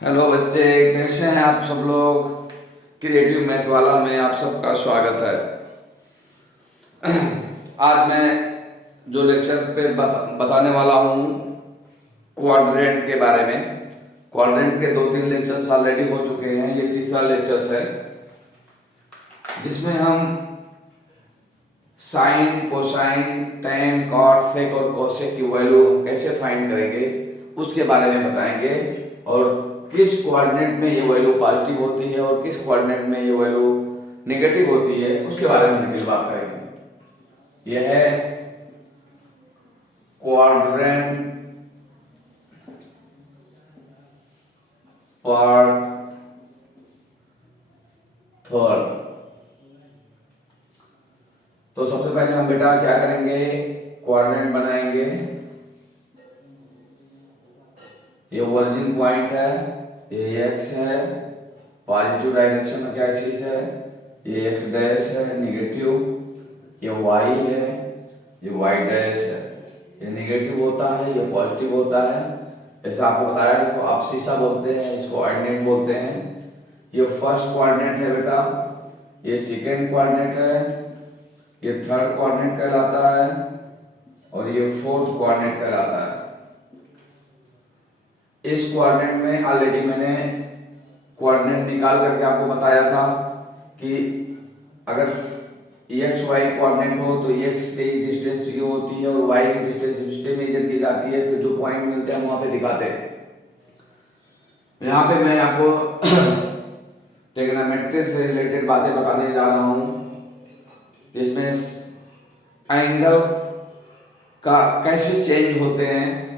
Hello बच्चे, कैसे हैं आप सब लोग। क्रिएटिव मैथ वाला में आप सबका स्वागत है। आज मैं जो लेक्चर पे बताने वाला हूँ क्वाड्रेंट के बारे में। क्वाड्रेंट के 2-3 लेक्चर्स ऑलरेडी हो चुके हैं, ये तीसरा लेक्चर्स है जिसमें हम साइन, कोसाइन, टैन, कॉट, सेक और कोसेक की वैल्यू कैसे फाइंड करेंगे उसके बारे में बताएंगे, और किस कोऑर्डिनेट में ये वैल्यू पॉजिटिव होती है और किस कोऑर्डिनेट में ये वैल्यू नेगेटिव होती है उसके बारे में डिटेल बात करेंगे। यह है क्वाड्रेंट पार्ट थर्ड। तो सबसे पहले हम बेटा क्या करेंगे, कोऑर्डिनेट बनाएंगे। ये ओरिजिन पॉइंट है, ये x है, पॉजिटिव डायरेक्शन में क्या चीज है, ये x डैश है नेगेटिव, ये y है, ये y डैश है। ये नेगेटिव होता है, ये पॉजिटिव होता है। जैसे आपको बताया, इसको अब्सिसा बोलते हैं, इसको कोऑर्डिनेट बोलते हैं। ये फर्स्ट कोऑर्डिनेट है बेटा, ये सेकेंड कोऑर्डिनेट है, ये थर्ड कोऑर्डिनेट कहलाता है और ये फोर्थ कोऑर्डिनेट कहलाता है। इस कोऑर्डिनेट में ऑलरेडी मैंने कोऑर्डिनेट निकाल करके आपको बताया था कि अगर एक्स वाई कोऑर्डिनेट हो तो एक्स की डिस्टेंस की होती है और वाई की डिस्टेंस इससे मेजर की जाती है, फिर जो पॉइंट मिलते हैं वहां पे दिखाते हैं। यहाँ पे मैं आपको ट्रिग्नोमेट्री से रिलेटेड बातें बताने जा रहा हूँ, जिसमें एंगल का कैसे चेंज होते हैं,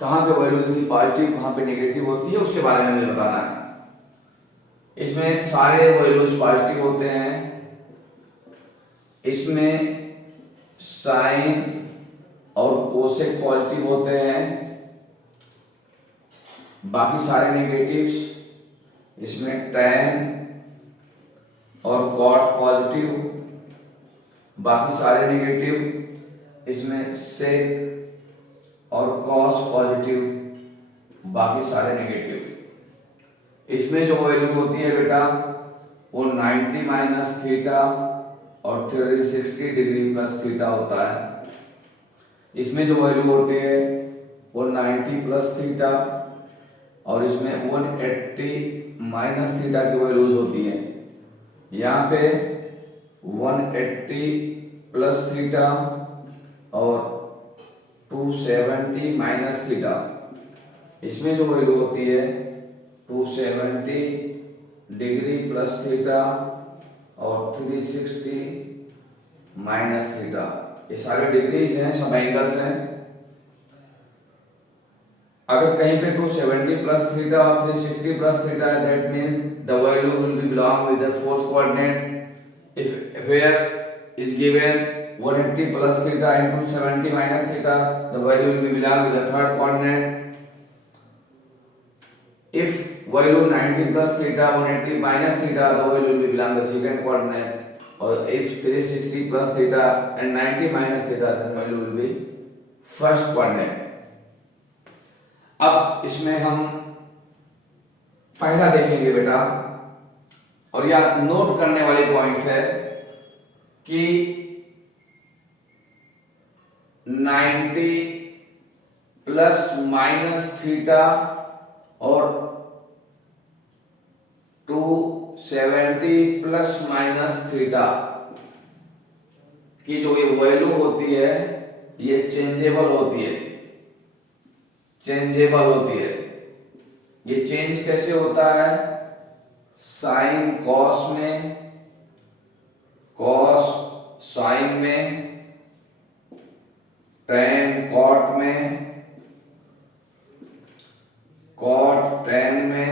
कहाँ पे वैल्यू पॉजिटिव कहाँ पे नेगेटिव होती है उसके बारे में मुझे बताना है। इसमें सारे वैल्यूज पॉजिटिव होते हैं, इसमें साइन और कोसेक पॉजिटिव होते हैं, बाकी सारे नेगेटिव्स। इसमें टैन और कॉट पॉजिटिव, बाकी सारे नेगेटिव। इसमें सेक और कॉस पॉजिटिव, बाकी सारे नेगेटिव। इसमें जो वैल्यू होती है बेटा वो 90 माइनस थीटा और 360 डिग्री प्लस थीटा होता है। इसमें जो वैल्यू होती है वो 90 प्लस थीटा और इसमें 180 माइनस थीटा की वैल्यूज होती है। यहाँ पे 180 प्लस थीटा और 270 माइनस थीटा। इसमें जो वैल्यू होती है 270 डिग्री प्लस थीटा और 360 माइनस थीटा। ये सारे डिग्रीज हैं, सब एंगल्स हैं। अगर कहीं पे 270 प्लस थीटा और 360 प्लस थीटा है, that means the value will be belong with the fourth coordinate. If where is given 180 plus theta and 270 minus theta, the value will be belong with the third coordinate. If value 90 plus theta 180 minus theta, the value will be belong the second coordinate. Or if 360 plus theta and 90 minus theta, then value will be first coordinate. अब इसमें हम पहला देखेंगे बेटा, और यह note करने वाली पॉइंट्स है कि 90 प्लस माइनस थीटा और 270 प्लस माइनस थीटा की जो ये वैल्यू होती है ये चेंजेबल होती है। चेंजेबल होती है। ये चेंज कैसे होता है, साइन कॉस में, कॉस साइन में, टैन कॉट में, कॉट टैन में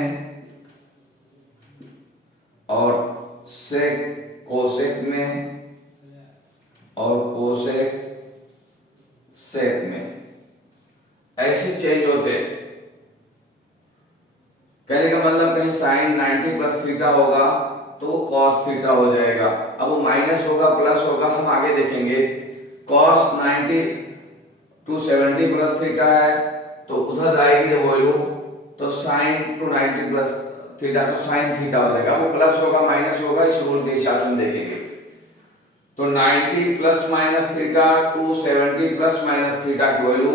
और सेक कोसेक में और कोसेक सेक में। ऐसे चेंज होते। कहने का मतलब कहीं साइन 90 प्लस थीटा होगा तो कॉस थीटा हो जाएगा। अब वो माइनस होगा प्लस होगा हम आगे देखेंगे। कॉस 90 270 प्लस थीटा है तो उधर जाएगी जब वैल्यू तो sine sine to 90 plus theta, तो साइन थीटा हो जाएगा, वो प्लस होगा माइनस होगा, इस रूल के हिसाब से हम देखेंगे। तो 90 plus minus theta two 70 plus minus theta की वैल्यू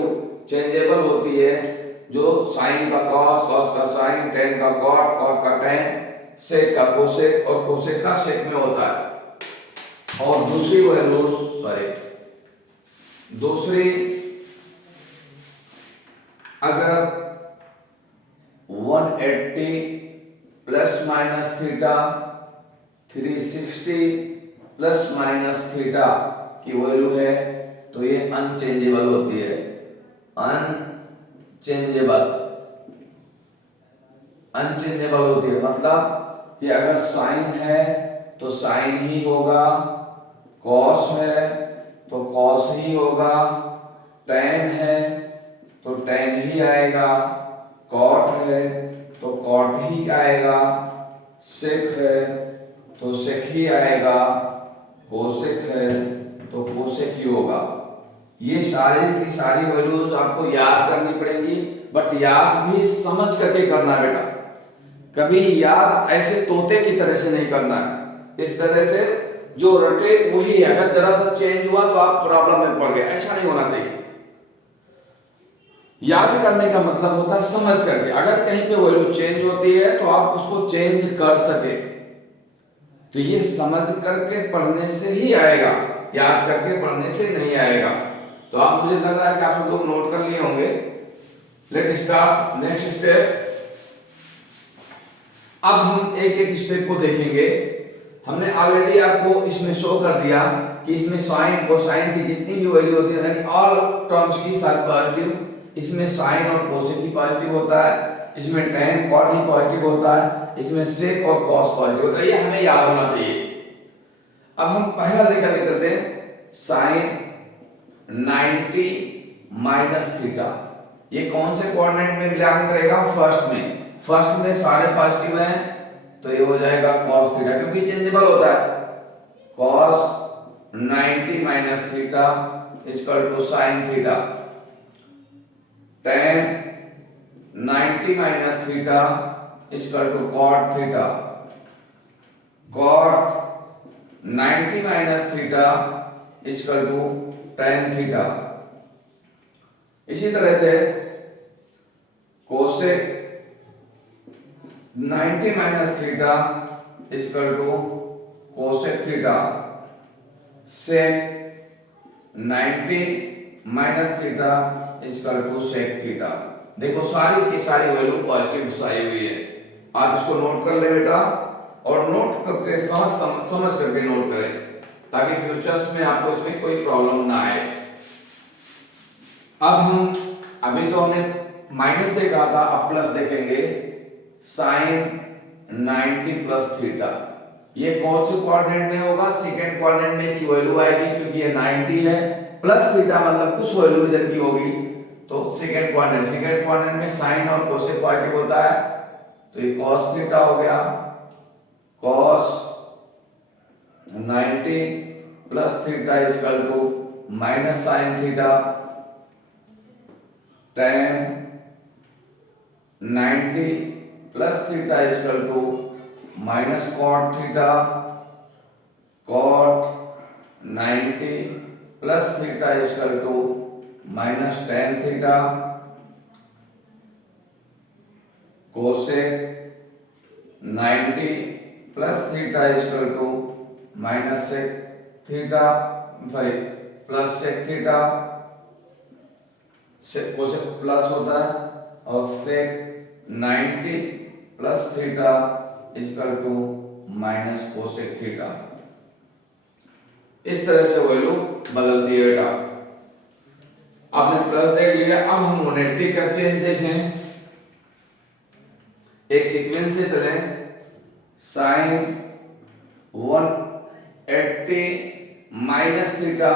चेंजेबल होती है, जो साइन का कॉस, कॉस का साइन, टेन का कॉट, कॉट का टेन, सेक का कोसेक और कोसेक का सेक में होता है। और दूसरी वैल्यू अगर 180 plus minus theta 360 plus minus theta की वैल्यू है, तो ये अनचेंजेबल होती है। अनचेंजेबल होती है मतलब कि अगर साइन है तो साइन ही होगा, कॉस है तो कॉस ही होगा, टेन है तो टेन ही आएगा, कॉट है तो कॉट ही आएगा, सेक है तो सेक ही आएगा, कोसेक है तो कोसेक ही होगा। ये सारी की सारी वैल्यूज आपको याद करनी पड़ेंगी, बट याद भी समझ करके करना बेटा। कभी याद ऐसे तोते की तरह से नहीं करना है, इस तरह से जो रटे वही, अगर जरा सा चेंज हुआ तो आप प्रॉब्लम में पड़ गए, ऐसा नहीं होना चाहिए। याद करने का मतलब होता है समझ करके, अगर कहीं पे वैल्यू चेंज होती है तो आप उसको चेंज कर सके, तो ये समझ करके पढ़ने से ही आएगा, याद करके पढ़ने से नहीं आएगा। तो आप, मुझे लग रहा है कि आप सब लोग नोट कर लिए होंगे। Let start next step. अब हम एक एक स्टेप को देखेंगे। हमने ऑलरेडी आपको इसमें शो कर दिया कि इसमें साइन कोसाइन की जितनी भी वैल्यू होती है, यानी ऑल टर्म्स की साथ पॉजिटिव, इसमें साइन और कोसेक ही पॉजिटिव होता है, इसमें टेन कॉट ही पॉजिटिव होता है, इसमें सेक और कॉस पॉजिटिव होता है। ये हमें याद होना चाहिए। अब हम पहला लेकर के चलते हैं, साइन 90 माइनस थीटा। ये कौन से कोऑर्डिनेट में बिलोंग करेगा? फर्स्ट में। फर्स्ट में सारे पॉजिटिव हैं तो ये हो जाएगा cos थीटा, क्योंकि चेंजेबल होता है। cos 90 minus theta equal to sin theta. tan 90 minus theta equal to cot theta. cot 90 minus theta equal to tan theta. इसी तरह से cosec 90 minus theta equal to cosec theta. Sec 90 minus theta equal to sec theta. देखो सारी की सारी value positive आई हुई है। आप इसको नोट कर ले बेटा, और नोट करते समझ करके नोट करें, ताकि फ्यूचर्स में आपको इसमें कोई प्रॉब्लम ना आए। अब हम, अभी तो हमने माइनस देखा था, अब प्लस देखेंगे। साइन 90 प्लस थीटा, ये कौन से कोऑर्डिनेट में होगा? सेकंड कोऑर्डिनेट में इसकी वैल्यू आएगी, क्योंकि ये 90 है, प्लस थीटा मतलब कुछ वैल्यू इधर की होगी, तो सेकंड कोऑर्डिनेट में साइन और कोसेक पॉजिटिव होता है, तो ये cos थीटा हो गया। cos 90 plus theta equal to minus sine theta. tan 90 plus theta equal to minus cot theta. cot 90 plus theta equal to minus tan theta. Cosec 90 plus theta equal to minus sec theta, sorry plus sec theta. Cosec plus होता है, और sec 90 plus theta equal to minus cosec theta. इस तरह से value बदलती है बेटा। आपने प्लस देख लिया, अब हम 180 का चेंज देखें। एक सीक्वेंस से चले। साइन 180 माइनस थीटा,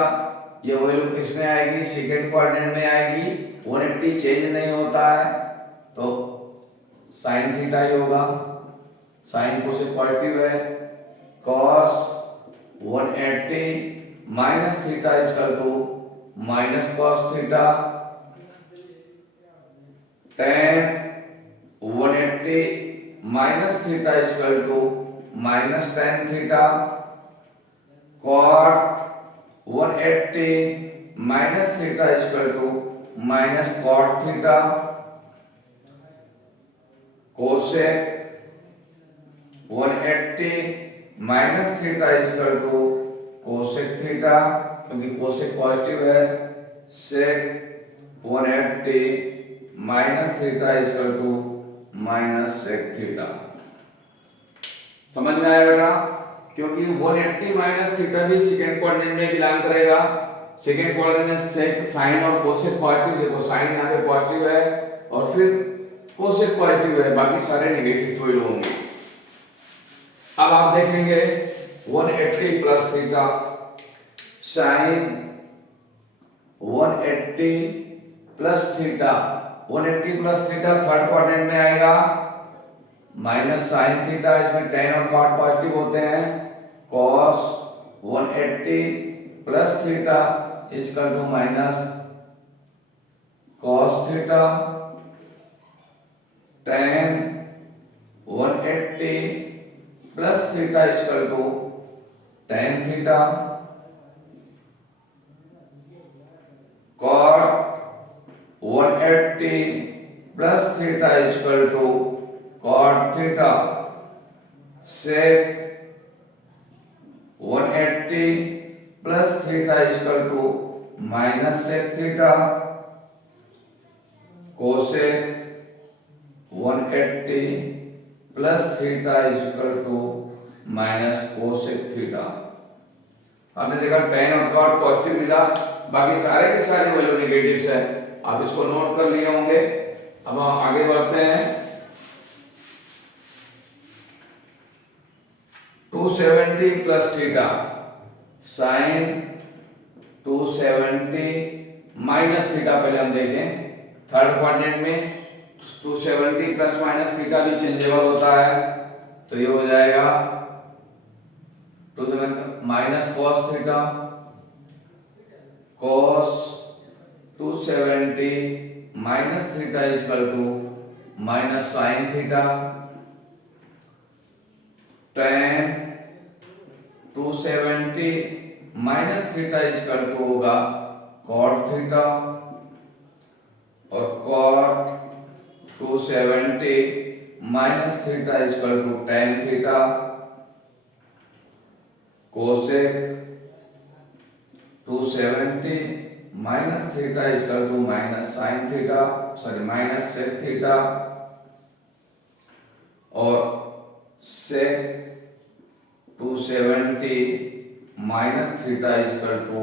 ये वैल्यू किस में आएगी? सेकंड कोऑर्डिनेट में आएगी। 180 चेंज नहीं होता है, तो साइन थीटा ही होगा। साइन कोसेक पॉजिटिव है। cos 180 minus theta equal to minus cos theta. tan 180 minus theta equal to minus tan theta, cot 180 minus theta equal to minus cot theta, cosec 180 minus theta equal to cosec theta, क्योंकि cosec positive है, sec 180 minus theta equal to minus sec theta. समझ में आया बेटा? क्योंकि 180 minus theta भी second quadrant में belong करेगा। सेकंड क्वाड्रेंट में सेक साइन और कोसेक पॉजिटिव, देखो साइन यहाँ पे पॉजिटिव है और फिर कोसेक पॉजिटिव है, बाकी सारे नेगेटिव थोड़े होंगे। अब आप देखेंगे 180 plus theta sine 180 plus theta, 180 plus theta third quadrant में आएगा, माइनस साइन थीटा, इसमें टेन और कॉट पॉजिटिव होते हैं, cos 180 plus theta equal to minus cos theta, tan 180 plus theta equal to tan theta, cot 180 plus theta equal to cot theta, sec 180 plus theta equal to minus sec theta, cosec 180 plus theta equal to minus cosec theta. आपने देखा ten और cot positive मिला, बाकी सारे के सारे value negatives है। आप इसको नोट कर लिए होंगे। अब हम आगे बढ़ते हैं। 270 plus theta sine 270 minus theta, पहले हम देखें थर्ड क्वाड्रेंट में 270 प्लस माइनस थीटा भी चेंजेबल होता है, तो ये हो जाएगा 270 minus cos theta, cos 270 minus theta equal to minus sine theta, tan 270 minus theta equal to होगा कॉट थीटा, और cot 270 minus theta equal to tan theta, cosec 270 minus theta equal to minus sine theta, sorry minus sec theta, और sec 270 minus theta equal to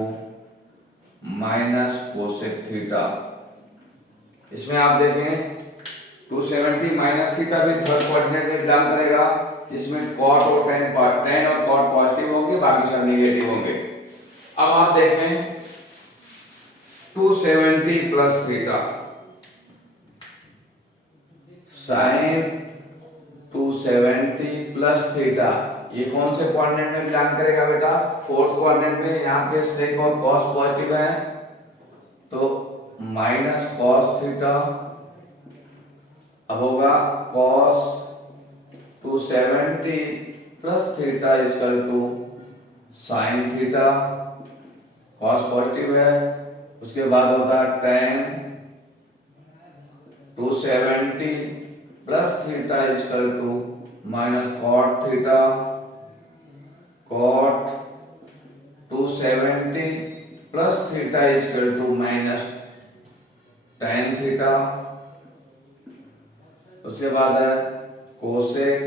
minus cosec theta. इसमें आप देखें 270 minus theta भी third quadrant में belong करेगा, जिसमें cot और ten और कॉट पॉजिटिव होंगे, बाकी सब नेगेटिव होंगे। अब आप देखें 270 plus theta sine 270 plus theta, ये कौन से क्वाड्रेंट में बिलोंग करेगा बेटा? फोर्थ क्वाड्रेंट में। यहाँ पे सेक और कॉस पॉजिटिव है, तो माइनस कॉस थीटा, अब होगा cos 270 plus theta equal to sine theta, cos positive है, उसके बाद होता है tan 270 plus theta equal to minus cot theta, cot 270 plus theta equal to minus tan theta, उसके बाद है cosec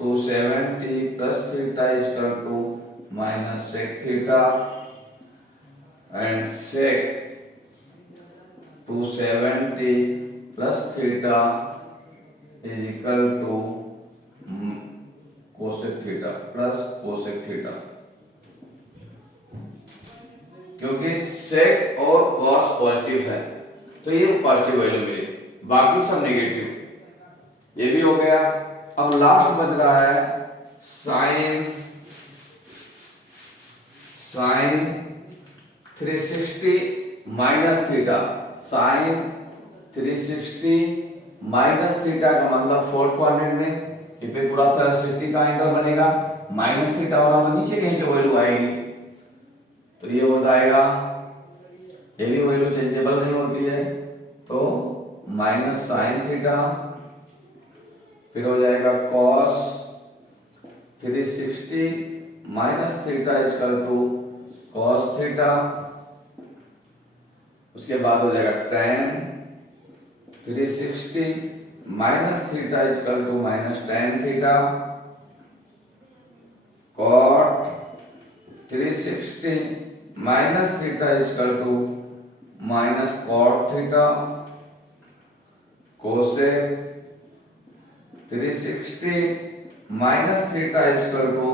270 plus theta equal to minus sec theta, and sec 270 plus theta is equal to cosec theta plus cosec theta, क्योंकि sec और cos positive है तो ये positive value मिलेगी, बाकी सब नेगेटिव। ये भी हो गया। अब लास्ट बच रहा है sine 360 minus theta, sine 360 minus theta का मतलब फोर्थ क्वाड्रेंट में ये पे पूरा 360 का एंगल बनेगा, माइनस थीटा हो रहा तो नीचे कहीं पे वैल्यू आएगी, तो ये हो जाएगा, ये भी वैल्यू चेंजेबल नहीं होती है, तो माइनस साइन थीटा, फिर हो जाएगा cos 360 minus theta equal to cos theta, उसके बाद हो जाएगा tan 360 minus theta equal to minus tan theta, cot 360 minus theta equal to minus cot theta, cosec 360 minus theta equal to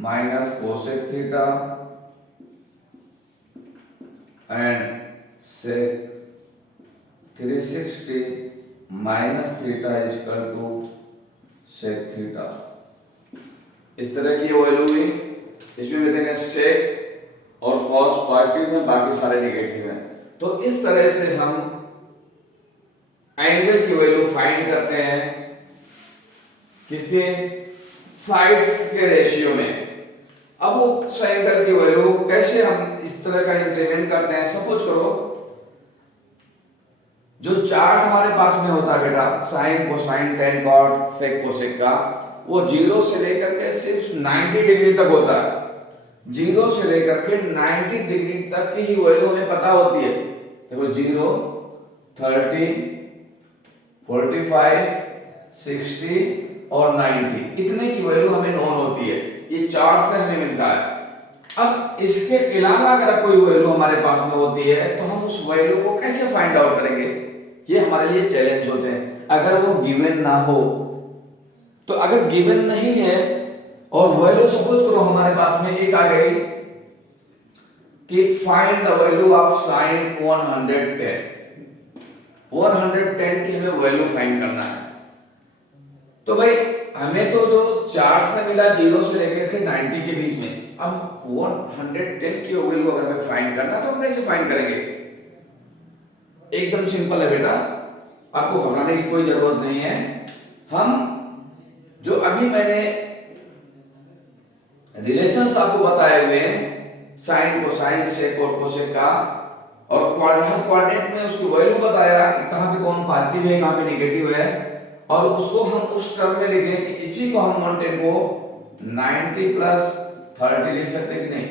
minus cosec theta, and sec 360 minus theta equal to sec theta. इस तरह की value हुई, इसमें भी देखें sec और cos positive है, बाकी सारे नेगेटिव हैं। तो इस तरह से हम एंगल की वैल्यू फाइंड करते हैं किसके, साइड्स के रेशियो में। अब उस एंगल की वैल्यू कैसे हम इस तरह का इंप्लीमेंट करते हैं, सपोज करो जो चार्ट हमारे पास में होता है बेटा sine cosine tan cot sec cosec का, वो 0 से लेकर के सिर्फ 90 डिग्री तक होता है, 0 से लेकर के 90 डिग्री तक की ही वैल्यू हमें पता होती है। देखो 0, 30, 45, 60 और 90 इतने की वैल्यू हमें नोन होती है, ये चार्ट से हमें मिलता है। अब इसके अलावा अगर कोई वैल्यू हमारे पास में होती है तो हम उस वैल्यू को कैसे फाइंड आउट करेंगे, ये हमारे लिए चैलेंज होते हैं। अगर वो गिवन ना हो, तो अगर गिवन नहीं है और वैल्यू सपोज करो हमारे पास में एक आ गई कि find the value of sine 110, 110 की हमें वैल्यू फाइंड करना है। तो भाई हमें तो जो चार्ट से मिला 0 से लेकर के 90 के बीच में, अब 110 की वैल्यू अगर हमें फाइंड करना तो हम कैसे फाइंड करेंगे? एकदम सिंपल है बेटा, आपको घबराने की कोई जरूरत नहीं है। हम जो अभी मैंने रिलेशंस आपको बताए हुए हैं साइन कोसाइन सेक और कोसेक का, और क्वाड्रेंट में उसकी वैल्यू बताया कि कहां पे कौन पॉजिटिव है कहां पे नेगेटिव है, और उसको हम उस टर्म में लिखे कि इसी को हम 110 को 90 प्लस 30 लिख सकते कि नहीं।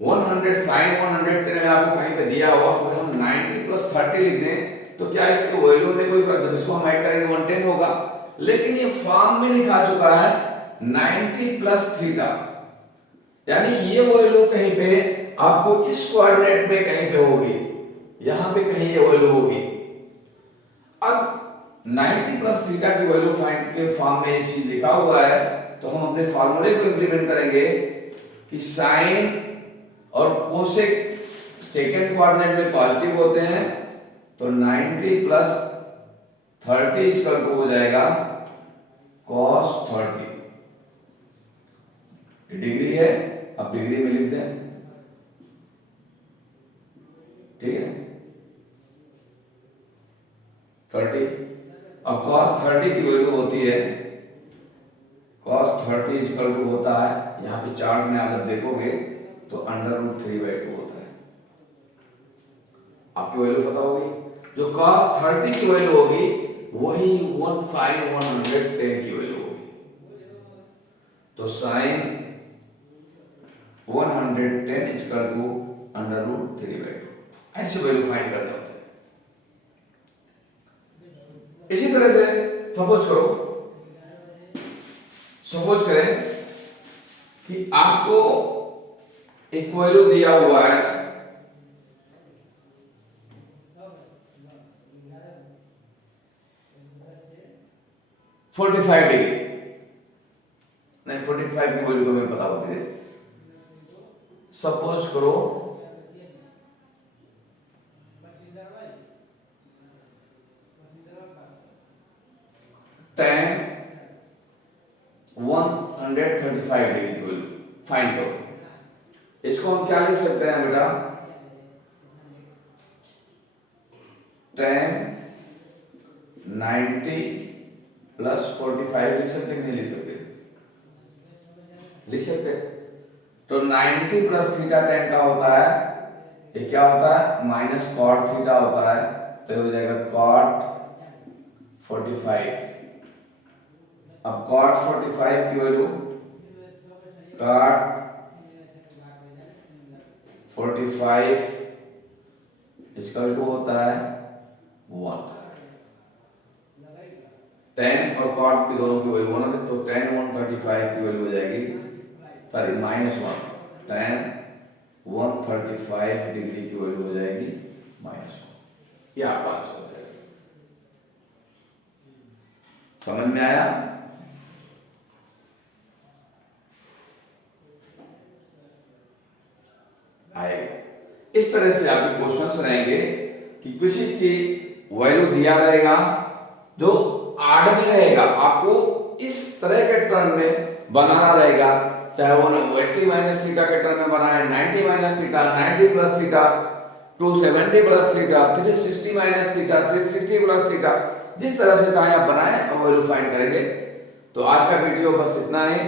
100 साइन 110 अगर आपको कहीं पे दिया हुआ तो हम 90 प्लस 30 लिख दें तो क्या इसके वैल्यू में कोई फर्क, जब इसको हम ऐड करेंगे 110 होगा, लेकिन ये फॉर्म में लिखा चुका है 90 प्लस थीटा, यानी ये वैल्यू कहीं पे आपको इस कोऑर्डिनेट में कहीं पे होगी, यहां पे कहीं ये वैल्यू होगी। अब 90 प्लस थीटा की वैल्यू फाइंड के फॉर्म में ये चीज लिखा हुआ है, तो हम अपने फार्मूले को इंप्लीमेंट करेंगे कि साइन और कोसेक सेकंड कोऑर्डिनेट में पॉजिटिव होते हैं, तो 90 प्लस 30 इक्वल टू हो जाएगा cos 30, डिग्री है, अब डिग्री में लिख दें, ठीक है 30। अब cos 30 की वैल्यू होती है, cos 30 इक्वल टू होता है, यहाँ पे चार्ट में आप जब देखोगे तो √3/2 होता है। आपकी वैल्यू पता होगी, जो cos 30 की वैल्यू होगी वही 1 sin 110 की वैल्यू होगी। तो sin 110 इक्वल टू √3/2, ऐसे वैल्यू फाइंड करने होते हैं। इसी तरह से सपोज करें कि आपको एक वैल्यू दिया हुआ है 45 डिग्री, नहीं 45 की वैल्यू तो हमें पता होती है। सपोज करो tan 135 डिग्री की वैल्यू फाइंड करो। इसको हम क्या लिख सकते हैं बेटा, tan 90 प्लस 45 लिख सकते कि नहीं लिख सकते? लिख सकते। तो 90 प्लस थीटा tan का होता है, ये क्या होता है? माइनस कॉट थीटा होता है, तो ये हो जाएगा कॉट 45। अब कॉट 45 की वैल्यू कॉट 45 इसका टू होता है 1। tan और cot की दोनों की वैल्यू 1 है, तो tan 135 की वैल्यू हो जाएगी, सॉरी -1, tan 135 डिग्री की वैल्यू हो जाएगी -1। ये आपका आंसर हो जाएगा। समझ में आया? आएगा। इस तरह से आपके क्वेश्चंस रहेंगे कि किसी की वैल्यू दिया रहेगा जो आड़ में रहेगा, आपको इस तरह के टर्म में बनाना रहेगा, चाहे वो 80 माइनस थीटा के टर्म में बनाए, 90 minus theta, 90 plus theta, 270 plus theta, 360 minus theta, 360 plus theta, जिस तरह से चाहे आप बनाए और वैल्यू फाइंड करेंगे। तो आज का वीडियो बस इतना ही।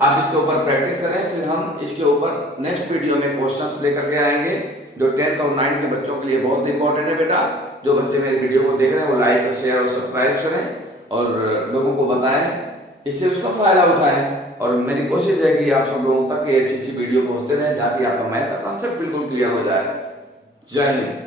आप इसके ऊपर प्रैक्टिस करें, फिर हम इसके ऊपर नेक्स्ट वीडियो में क्वेश्चंस लेकर के आएंगे जो 10th और 9th के बच्चों के लिए बहुत इंपॉर्टेंट है। बेटा, जो बच्चे मेरे वीडियो को देख रहे हैं वो लाइक और शेयर और सब्सक्राइब करें और लोगों को बताएं, इससे उसका फायदा उठाएं। और मेरी कोशिश है कि आप सब लोगों तक ये अच्छी अच्छी वीडियो पहुंचते रहें ताकि आपका मैथ का कॉन्सेप्ट बिल्कुल क्लियर हो जाए। जय हिंद।